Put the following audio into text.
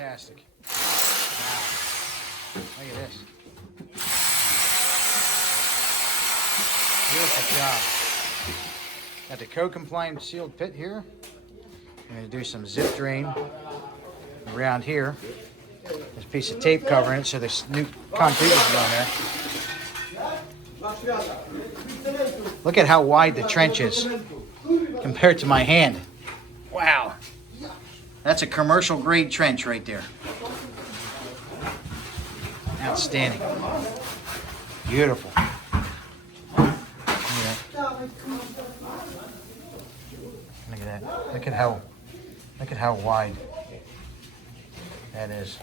Fantastic. Wow. Look at this. Beautiful job. Got the code compliant sealed pit here. I'm going to do some zip drain around here. There's a piece of tape covering it so this new concrete is on there. Look at how wide the trench is compared to my hand. Wow. That's a commercial grade trench right there. Outstanding. Beautiful. Look at that. Look at that. Look at how wide that is.